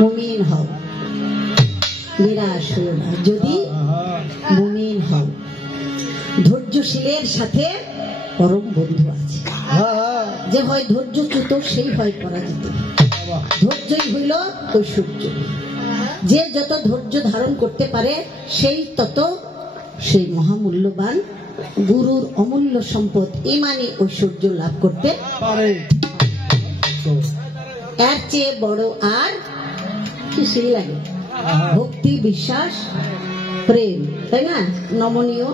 মুমিন হও, নিরাশ হও না। যদি মুমিন হও, ধৈর্যশীলের সাথে পরম বন্ধু আছে। যে হয় ধৈর্যচ্যুত সেই হয় পরাজিত। ধৈর্যই হইল ঐশ্বর্য। যে যত ধৈর্য ধারণ করতে পারে সেই তত সেই মহামূল্যবান গুরুর অমূল্য সম্পদ ইমানি ঐশ্বর্য লাভ করতে পারে। এর চেয়ে বড় আর কিছুই লাগে। ভক্তি, বিশ্বাস, প্রেম, তাই না? নমনীয়,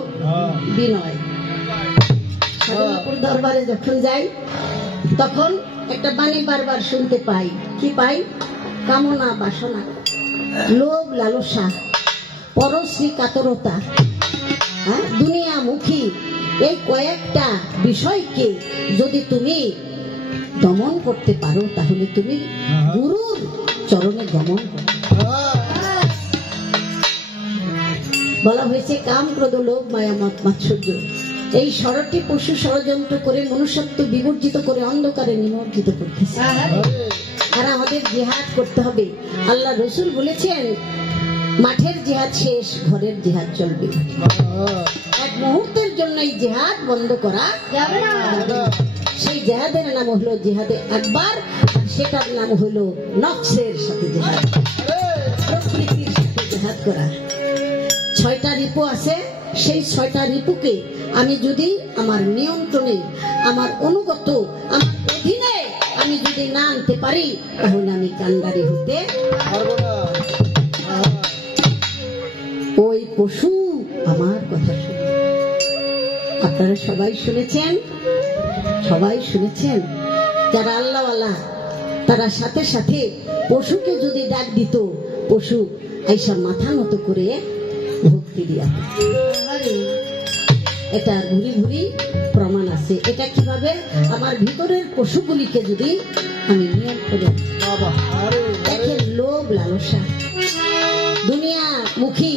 বিনয়। দরবারে যখন যাই তখন একটা বাণী বারবার শুনতে পাই। কি পাই? কামনা বাসনা, লোভ লালসা, পরশ্রী কাতরতা, দুনিয়ামুখী, এই কয়েকটা বিষয়কে যদি তুমি দমন করতে পারো তাহলে তুমি গুরুর চরণে গমন করো। বলা হয়েছে কাম, ক্রোধ, লোভ, মায়া, মত, মাৎসর্য, এই 16টি পশু ষড়যন্ত্র করে মনুষ্যত্ব বিবর্জিত করে অন্ধকারে নিমজ্জিত করতেছে। আর আমাদের জিহাদ করতে হবে। আল্লাহ রসুল বলেছেন মাঠের জিহাদ শেষ, ঘরের জিহাদ চলবে। এক মুহূর্তের জন্য এই জিহাদ বন্ধ করা যাবে না। সেই জিহাদের নাম হলো জিহাদে আকবার, সেটার নাম হলো নফসের সাথে জিহাদ, প্রকৃতির সাথে জিহাদ করা। 6টা রিপু আছে। সেই 6টা রিপুকে আমি যদি আমার নিয়ন্ত্রণে, আমার অনুগত, আমার অধীনে আমি যদি না আনতে পারি তাহলে আমি কান্ডারি হতে পারবো না। ওই পশু আমার কথা শুনে। আপনারা সবাই শুনেছেন, সবাই শুনেছেন। যারা আল্লাহওয়ালা তারা সাথে সাথে পশুকে যদি ডাক দিত, পশু আইসা মাথা মতো করে ভক্তি দিয়া। এটা ঘুরি ঘুরি প্রমাণ আছে। এটা কিভাবে? আমার ভিতরের পশুগুলিকে যদি আমি নিয়ন্ত্রণ, দেখেন লোভ লালসা, দুনিয়ামুখী,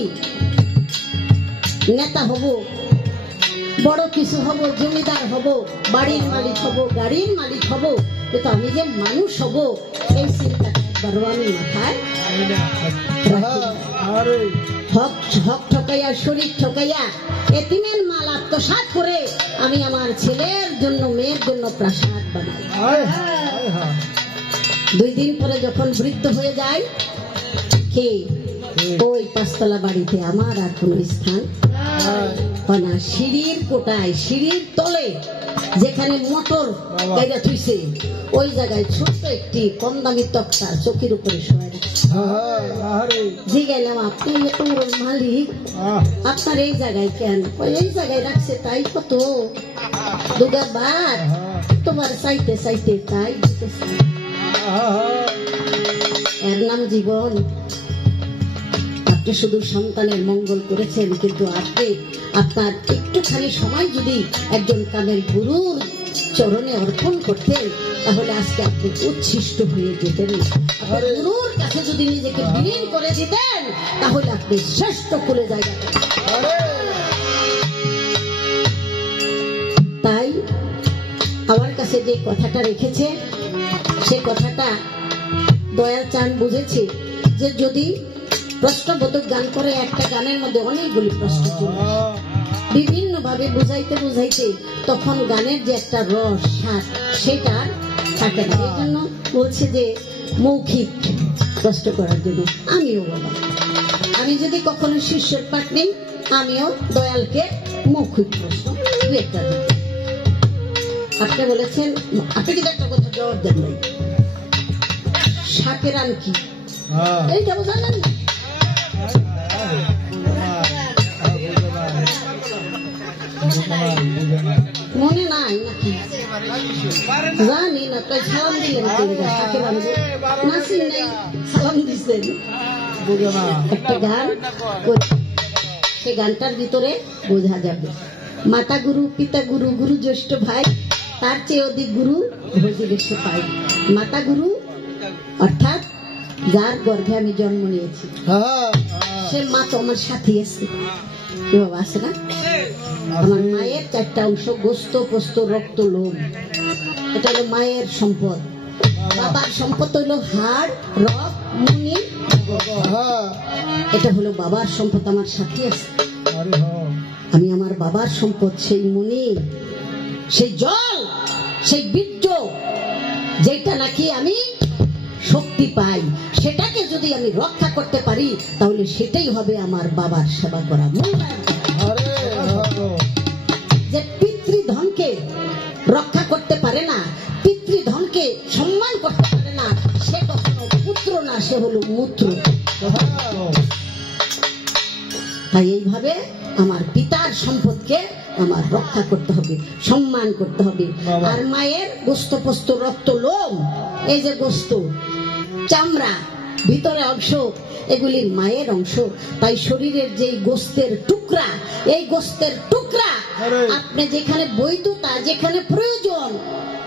নেতা হব, বড় কিছু হব, জমিদার হব, বাড়ির মালিক হব, গাড়ির মালিক হব, কিন্তু আমি যে মানুষ হব এই চিন্তা একবারও আমি মাথায় হক ঠকাইয়া, শরীর ঠকাইয়া, এতিমের মাল আত্মসাৎ করে আমি আমার ছেলের জন্য, মেয়ের জন্য প্রাসাদ বানাই। 2 দিন পরে যখন বৃদ্ধ হয়ে যায়, কে ওই 5তলা বাড়িতে আমার আর কোন স্থান না। সিঁড়ির কোটায়, সিঁড়ির তলে যেখানে মোটর গাড়ি থুইছে ওই জায়গায় ছোট্ট একটি কম দামি তক্তা চোখের উপরে শোয়া রাখছে। জিগাইলাম, আপনি এত বড় মালিক, আপনার এই জায়গায় কেন? এই জায়গায় রাখছে তাই কত দুগাবার তোমার চাইতে চাইতে তাই দিতেছে। এর নাম জীবন। আপনি শুধু সন্তানের মঙ্গল করেছেন, কিন্তু আপনি আপনার একটুখানি সময় যদি একজন কামেল গুরুর চরণে অর্পণ করতেন তাহলে আজকে আপনি উচ্ছিষ্ট হয়ে যেতেন। গুরুর কাছে যদি নিজেকে বিলীন করে দিতেন তাহলে আপনি শ্রেষ্ঠ কুলে জায়গা। তাই আমার কাছে যে কথাটা রেখেছে সে কথাটা দয়াল চাঁদ বুঝেছে যে যদি প্রশ্নবোধক গান করে একটা গানের মধ্যে অনেকগুলি প্রশ্ন চলে বিভিন্ন ভাবে বুঝাইতে বুঝাইতে তখন গানের যে একটা রস স্বাদ সেটা থাকে না। এই জন্য বলছে যে মৌখিক প্রশ্ন করার জন্য আমিও বলা, আমি যদি কখনো শিষ্যের পাঠ নেই আমিও দয়ালকে মৌখিক প্রশ্ন দু একটা দিই। আপনি বলেছেন, আপনি কিন্তু একটা কথা জবাব দেন নাই, শাকের আন কি এইটা বোঝালেন না? মনে নাই নাকি জানি না, তাই সালাম দিলেন শাকের আনবো নাসি নেই সালাম দিচ্ছেন। একটা গান, সে গানটার ভিতরে বোঝা যাবে মাতা গুরু, পিতা গুরু, গুরু জ্যেষ্ঠ ভাই, তার চেয়ে অধিক গুরু ভজিলে সে পাই। মাতা গুরু অর্থাৎ যার গর্ভে আমি জন্ম নিয়েছি সে মা তো আমার সাথে আছে, বাবা আছে না? আমার মায়ের 4টা অংশ, গোস্ত, পোস্ত, রক্ত, লোম, এটা হলো মায়ের সম্পদ। বাবার সম্পদ হইল হাড়, রক, মুনি এটা হলো বাবার সম্পদ, আমার সাথে আছে। আমি আমার বাবার সম্পদ সেই মুনি, সেই জল, সেই বীর্য, যেটা নাকি আমি শক্তি পাই, সেটাকে যদি আমি রক্ষা করতে পারি তাহলে সেটাই হবে আমার বাবার সেবা করা। যে পিতৃধনকে রক্ষা করতে পারে না, পিতৃধনকে সম্মান করতে পারে না, সে কখনো পুত্র না, সে হলো মূত্র। তাই এইভাবে আমার পিতার সম্পদকে আমার রক্ষা করতে হবে, সম্মান করতে হবে। আর মায়ের গোস্ত পোস্ত রক্ত লোম, এই যে গোস্ত চামড়া ভিতরে অংশ, এগুলি মায়ের অংশ। তাই শরীরের যে গোস্তের টুকরা, এই গোস্তের টুকরা আপনি যেখানে বৈধতা, যেখানে প্রয়োজন,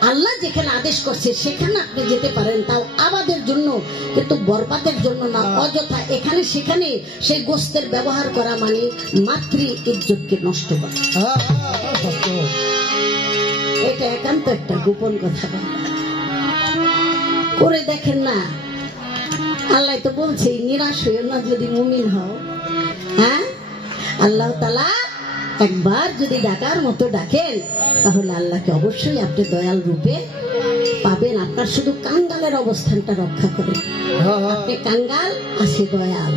আল্লাহ যেখানে আদেশ করছে সেখানে আপনি যেতে পারেন, তাও আবাদের জন্য, কিন্তু বরবাদের জন্য না, অযথা এখানে সেখানে সেই গোস্তের ব্যবহার করা মানে মাতৃ ইজ্জতকে নষ্ট করা। এটা একান্ত একটা গোপন কথা, করে দেখেন না। আল্লাহ তো বলছে নিরাশ হইও না যদি মুমিন হও। হ্যাঁ, আল্লাহ তাআলা একবার যদি ডাকার মতো ডাকেন তাহলে আল্লাহকে অবশ্যই আপনি দয়াল রূপে পাবেন। আপনার শুধু কাঙ্গালের অবস্থানটা রক্ষা করেন। আপনি কাঙ্গাল, আছে দয়াল।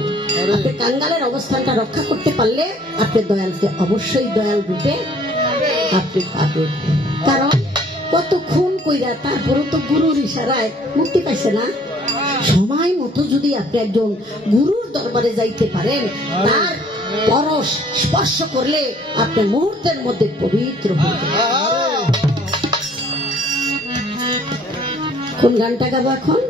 আপনি কাঙ্গালের অবস্থানটা রক্ষা করতে পারলে আপনি দয়ালকে অবশ্যই দয়াল রূপে আপনি পাবেন। কারণ কত খুন কইরা তারপরে তো গুরুর ইশারায় মুক্তি পাইছে না। সময় মতো যদি আপনি একজন গুরুর দরবারে যাইতে পারেন, তার পরশ স্পর্শ করলে আপনি মুহূর্তের মধ্যে পবিত্র হয়ে যাবেন। কোন গানটা গাবো এখন?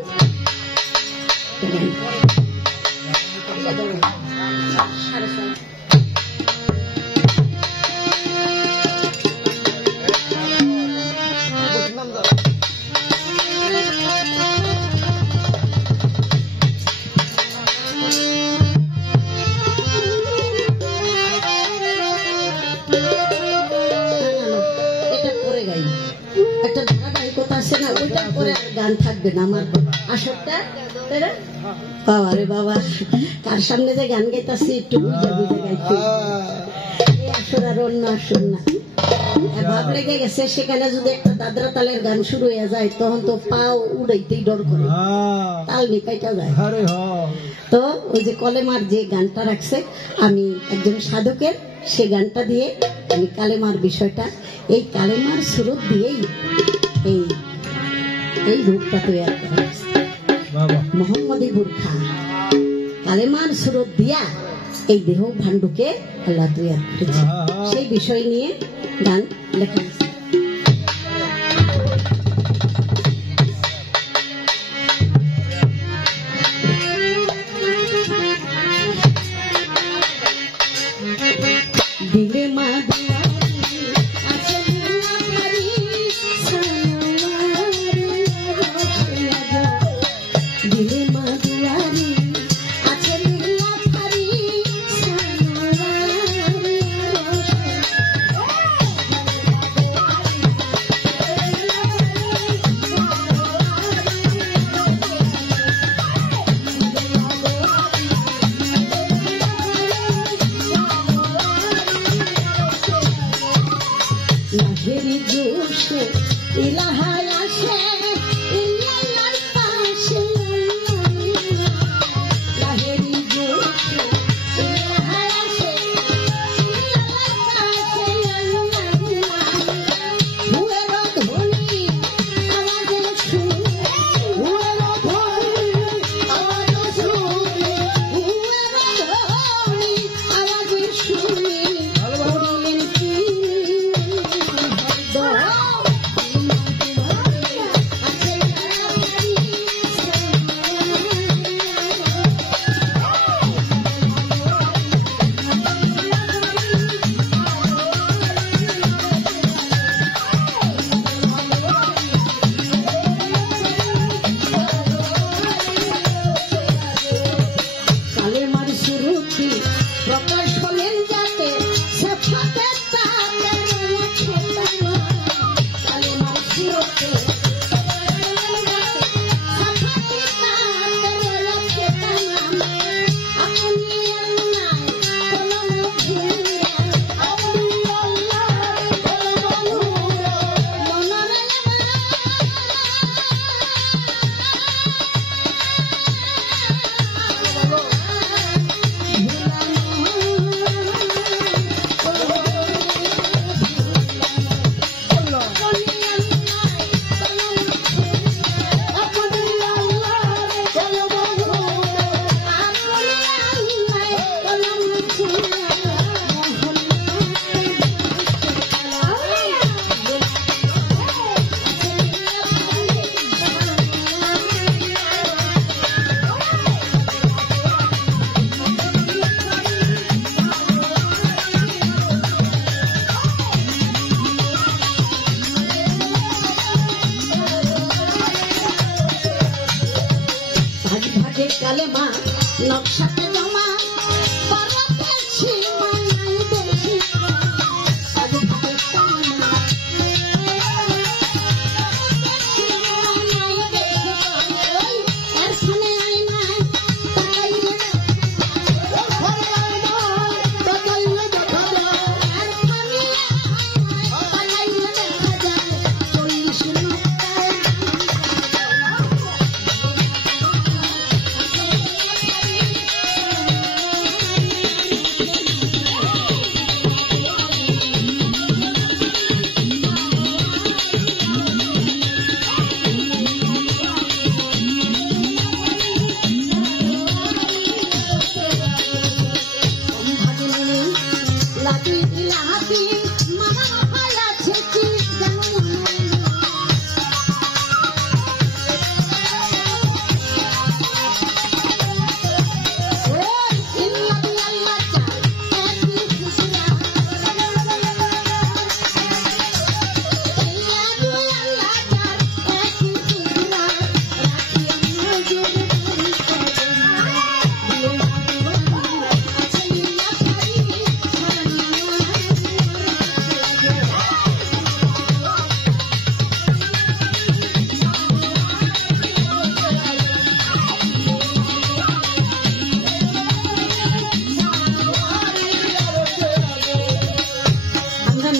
একটা ধারাবাহিকতা আছে না, ওইটার পরে গান থাকবে না আমার আসরটা। বাবা রে বাবা, কার সামনে যে গান গাইতেছি একটু বুঝে বুঝে গাইতে, এই আসর আর অন্য আসর না। ভাব লেগে গেছে, সেখানে যদি একটা দাদরা তালের গান শুরু হয়ে যায় তখন তো পাও উড়াইতেই ডর করে, তাল নিকাইটা যায়। তো ওই যে কলেমার যে গানটা রাখছে, আমি একজন সাধকের সে গানটা দিয়ে আমি কালেমার বিষয়টা, এই কালেমার সুরত দিয়েই এই রূপটা তৈরি করা হয়েছে। মোহাম্মদী বুরখা কালেমার সুরত দিয়া এই দেহ ভাণ্ডুকে আল্লাহ তৈরি করেছে, সেই বিষয় নিয়ে গান লেখা আছে। দিলে মা কালে মা নকশাতে জমা পরতের সীমানায় বেশি আজ ভালোবাসা সীমানায় বেশি আর খানে আইনায় তাকাইলে তাকাইলে দেখা যায় আর খানে তাকাইলে দেখা যায় 40 নকশায়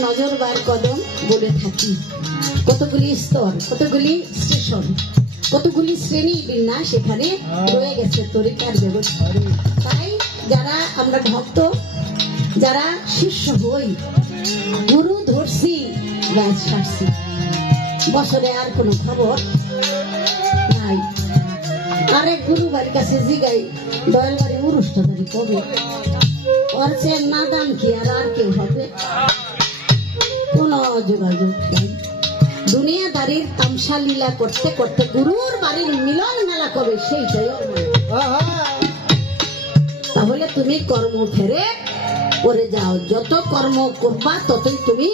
নজরবার কদম বলে থাকি কতগুলি স্তর কতগুলি স্টেশন কতগুলি শ্রেণী বিন্যাস সেখানে রয়ে গেছে তরিকার ব্যবস্থা তাই যারা আমরা ভক্ত যারা শিষ্য হই গুরু ধরছি ব্যাস সারছি বছরে আর কোনো খবর নাই আরেক গুরু বাড়ির কাছে জিগাই দয়াল বাড়ি উরুষ্টদারি কবে ওর চেয়ে না দাম কি আর কেউ হবে কোন যোগাযোগ নেই দুনিয়াদারির তামসা লীলা করতে করতে গুরুর বাড়ির মিলন মেলা কবে সেইটাই তাহলে তুমি কর্ম ফেরে করে যাও যত কর্ম করবা ততই তুমি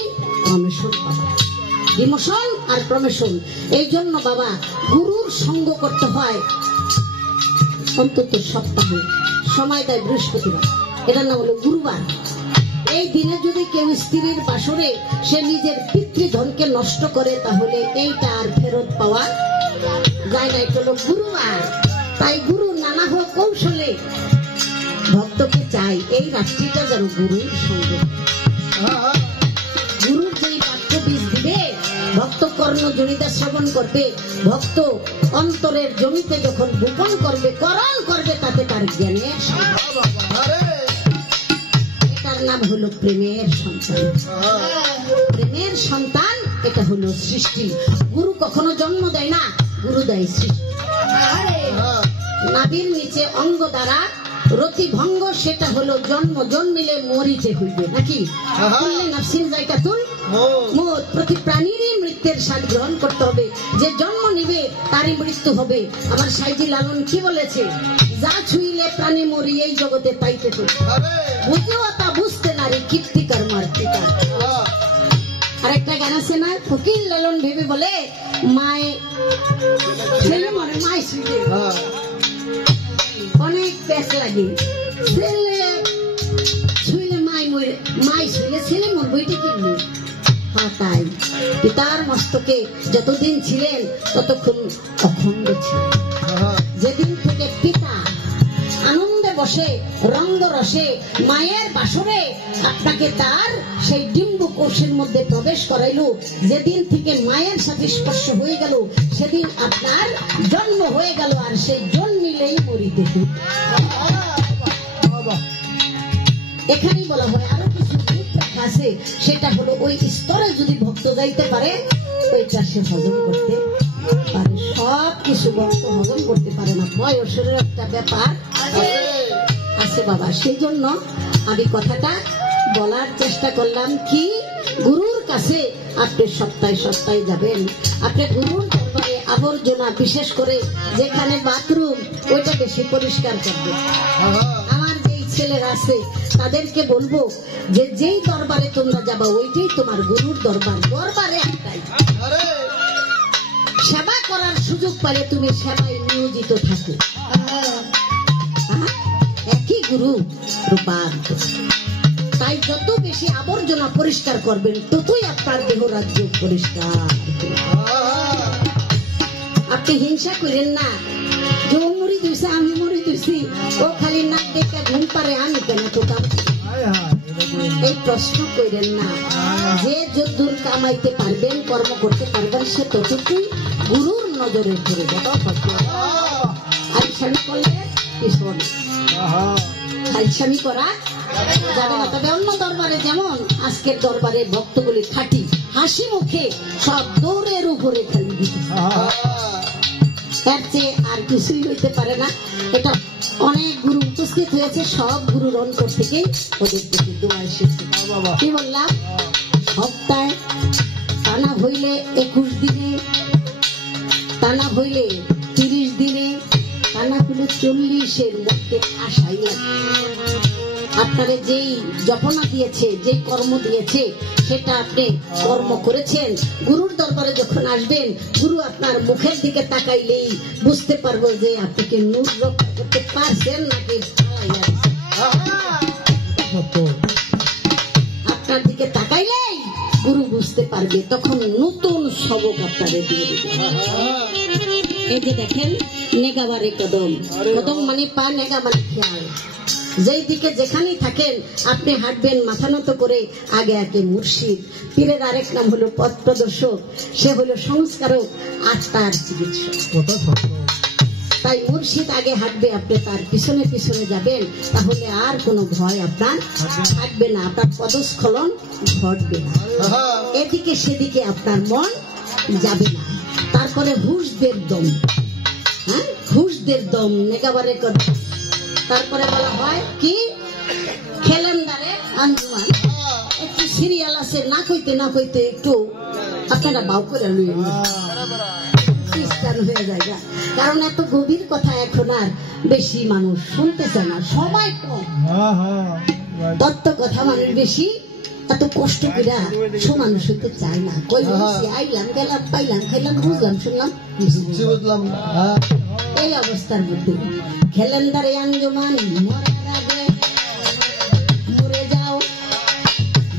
প্রমোশন পাবা ডিমোশন আর প্রমোশন এই জন্য বাবা গুরুর সঙ্গ করতে হয় অন্তত সপ্তাহে সময় দেয় বৃহস্পতিবার এটার নাম হলো গুরুবার এই দিনে যদি কেউ স্ত্রীর বাসরে সে নিজের পিতৃধনকে নষ্ট করে তাহলে এইটা আর ফেরত পাওয়া যায় না এটা হলো গুরুবার তাই গুরু নানা হোক কৌশলে ভক্তকে চাই এই রাত্রিটা যেন গুরুর সঙ্গে গুরুর যেই বাক্য বীজ দিবে ভক্ত কর্ণ জনিতা শ্রবণ করবে ভক্ত অন্তরের জমিতে যখন গোপন করবে করণ করবে তাতে তার জ্ঞানে নাম হলো প্রেমের সন্তান প্রেমের সন্তান এটা হলো সৃষ্টি গুরু কখনো জন্ম দেয় না গুরু দেয় সৃষ্টি নাভির নিচে অঙ্গ দ্বারা রতি ভঙ্গ সেটা হলো জন্ম জন্মিলে মরিতে হইবে নাকি নাফসিন জায়গাতুল মৌত প্রতি প্রাণীরই মৃত্যুর স্বাদ গ্রহণ করতে হবে যে জন্ম নিবে তারই মৃত্যু হবে আমার সাইজি লালন কি বলেছে যা ছুঁইলে প্রাণী মরি এই জগতে পাইতে তো বুঝেও তা বুঝতে নারী কীর্তি কর্মার পিতা আরেকটা গান আছে না ফকির লালন ভেবে বলে মায়ে ছেলে মনে মাই ছুঁইলে অনেক প্যাস লাগে ছেলে ছুঁইলে মাই ছুঁইলে ছেলে মরবো এটা কিনবে তাই পিতার মস্তকে যতদিন ছিলেন ততক্ষণ অখণ্ড ছিলেন যেদিন থেকে পিতা আনন্দে বসে রঙ্গ রসে মায়ের বাসরে আপনাকে তার সেই ডিম্বু কোষের মধ্যে প্রবেশ করাইলো যেদিন থেকে মায়ের সাথে স্পর্শ হয়ে গেল সেদিন আপনার জন্ম হয়ে গেল আর সেই জন্মিলেই মরিতে এখানেই বলা হয় আরো কিছু আছে সেটা হলো ওই স্তরে যদি ভক্ত যাইতে পারে ওইটা সে হজম করতে পারে সব কিছু ভক্ত হজম করতে পারে না বয়সের একটা ব্যাপার আছে বাবা সেই জন্য আমি কথাটা বলার চেষ্টা করলাম কি গুরুর কাছে আপনি সপ্তাহে সপ্তাহে যাবেন আপনি গুরুর দরবারে আবর্জনা বিশেষ করে যেখানে বাথরুম ওইটা বেশি পরিষ্কার করবেন আমার যেই ছেলেরা আছে তাদেরকে বলবো যে যেই দরবারে তোমরা যাবা ওইটাই তোমার গুরুর দরবার দরবারে একটাই সেবা করার সুযোগ পালে তুমি সেবায় নিয়োজিত থাকো গুরু রূপান্ত। তাই যত বেশি আবর্জনা পরিষ্কার করবেন ততই আপনার দেহ রাজ্য পরিষ্কার। আপনি হিংসা করেন না যে ও মরি দিয়েছে আমি মরি দিয়েছি, ও খালি নাক দেখে ঘুম পারে আমি কেন তো কাম, এই প্রশ্ন করেন না। যে যদ্দূর কামাইতে পারবেন কর্ম করতে পারবেন সে ততটুকুই গুরুর নজরে পড়ে। আলসামি করলে পিছন, আলসামি করা যাবে না। তবে অন্য দরবারে যেমন আজকের দরবারে ভক্তগুলি খাঁটি হাসি মুখে সব দৌড়ের উপরে খালি দিতে, তার চেয়ে আর কিছুই হইতে পারে না। এটা অনেক গুরু উপস্থিত হয়েছে, সব গুরুর অন্তর থেকেই ওদের প্রতি দোয়া এসেছে। কি বললাম, সপ্তাহে টানা হইলে 21 দিনে, টানা হইলে 30 দিনে, টানা হইলে 40-এর মধ্যে আসাই লাগে। আপনারা যেই জপনা দিয়েছে, যে কর্ম দিয়েছে, সেটা আপনি কর্ম করেছেন। গুরুর দরবারে যখন আসবেন, গুরু আপনার মুখের দিকে তাকাইলেই বুঝতে পারবো যে আপনাকে নূর রক্ষা করতে পারছেন নাকি। আপনার দিকে তাকাইলেই গুরু বুঝতে পারবে, তখন নতুন সবক আপনাদের দিয়ে দিবে। এই যে দেখেন, নেগাবারে কদম, কদম মানে পা, নেগা মানে খেয়াল। যেই দিকে যেখানেই থাকেন আপনি হাঁটবেন মাথা নত করে, আগে আগে মুর্শিদ। পীরের আরেক নাম হলো পথ প্রদর্শক, সে হলো সংস্কারক, আত্মার চিকিৎসক। তাই মুর্শিদ আগে হাঁটবে, আপনি তার পিছনে পিছনে যাবেন, তাহলে আর কোনো ভয় আপনার থাকবে না, আপনার পদস্খলন ঘটবে না, এদিকে সেদিকে আপনার মন যাবে না। তারপরে হুশদের দম, হ্যাঁ হুশদের দম, নেগাবারে কদম। তারপরে বলা হয় কি, খেলেন্দারে আঞ্জুমান। একটু সিরিয়াল আছে, না কইতে না কইতে একটু আপনারা বাউ করে লইন, খ্রিস্টান হয়ে যায়। কারণ এত গভীর কথা এখন আর বেশি মানুষ শুনতে চায় না, সময় কম, তত্ত্ব কথা মানুষ বেশি এত কষ্ট করে সমানুষ হইতে চায় না। কই আইলাম গেলাম পাইলাম খাইলাম বুঝলাম শুনলাম বুঝলাম, এই অবস্থার মধ্যে খেলেন্দারে আঞ্জুমান। মরার আগে মরে যাও,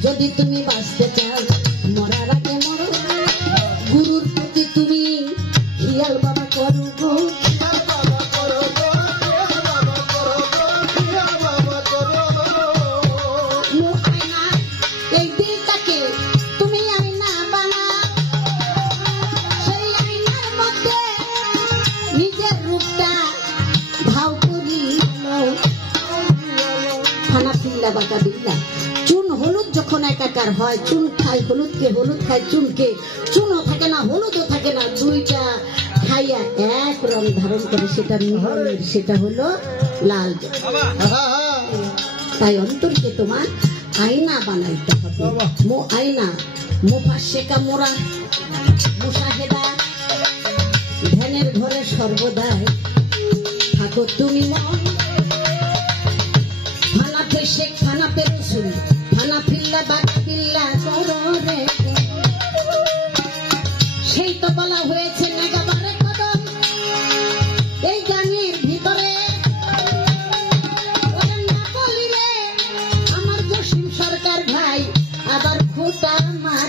যদি তুমি বাঁচতে চাও, মরার আগে মরো। গুরুর প্রতি তুমি খেয়াল বাবা করো গো, এই দিলটাকে তুমি আয়না বানা, সেই আয়নার মধ্যে নিজের রূপটা ভাও করি। খানা পিল্লা বাঁকা বিল্লা, চুন হলুদ যখন একাকার হয়, চুন খায় হলুদকে, হলুদ খায় চুনকে, চুনও থাকে না হলুদও থাকে না, দুইটা খাইয়া এক রং ধারণ করে, সেটা মিলনের, সেটা হলো লাল। তাই অন্তরকে তোমার আয়না বানাইতে হবে। মো আয়না মুফাসসিকা মোরা মুশাহেদা, ধ্যানের ঘরে সর্বদাই থাকো তুমি মন। ফানা পে শেখ, ফানা পে রসুল, ফানা ফিল্লা বাকা বিল্লা করো রে। সেই তো বলা হয়েছে নেগাবারে কদম, এই গানের ভিতরে বলিলে আমার জসিম সরকার ভাই আবার খোটা মার।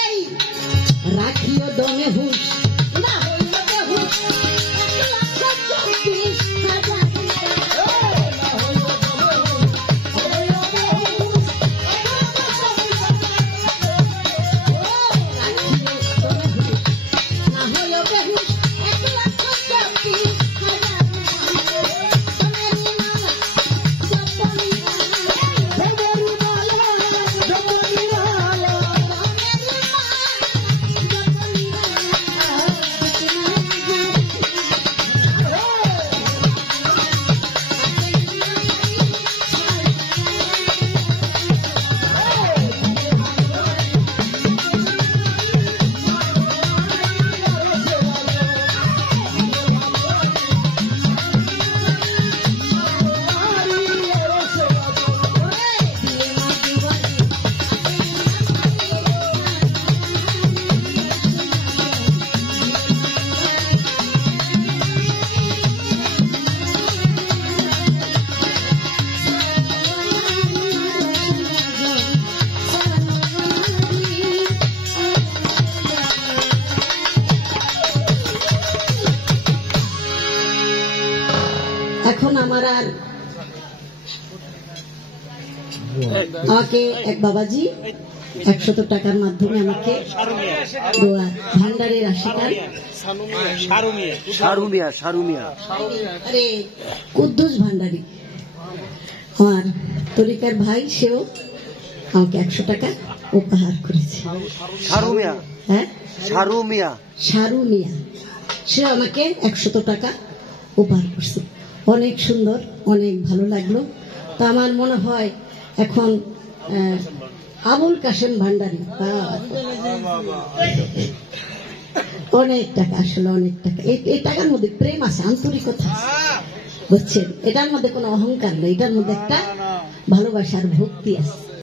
এই রাখিও দমে হুশ, না হইল বেহুশ, 1,34,000 এখন আমার আর আমাকে এক বাবাজি 100 টাকার মাধ্যমে আমাকে ভান্ডারের আশীর্বাদ আরে কুদ্দুস ভান্ডারী আমার তরিকার ভাই, সেও আমাকে 100 টাকা উপহার করেছে। হ্যাঁ, সারু মিয়া সে আমাকে 100 টাকা উপহার করছে। অনেক সুন্দর, অনেক ভালো লাগলো। তো আমার মনে হয় এখন আবুল কাশেম ভান্ডারী অনেক টাকা, আসলে অনেক টাকা। এই টাকার মধ্যে প্রেম আছে, আন্তরিকতা আছে, বুঝছেন? এটার মধ্যে কোনো অহংকার নেই, এটার মধ্যে একটা ভালোবাসার ভক্তি আছে।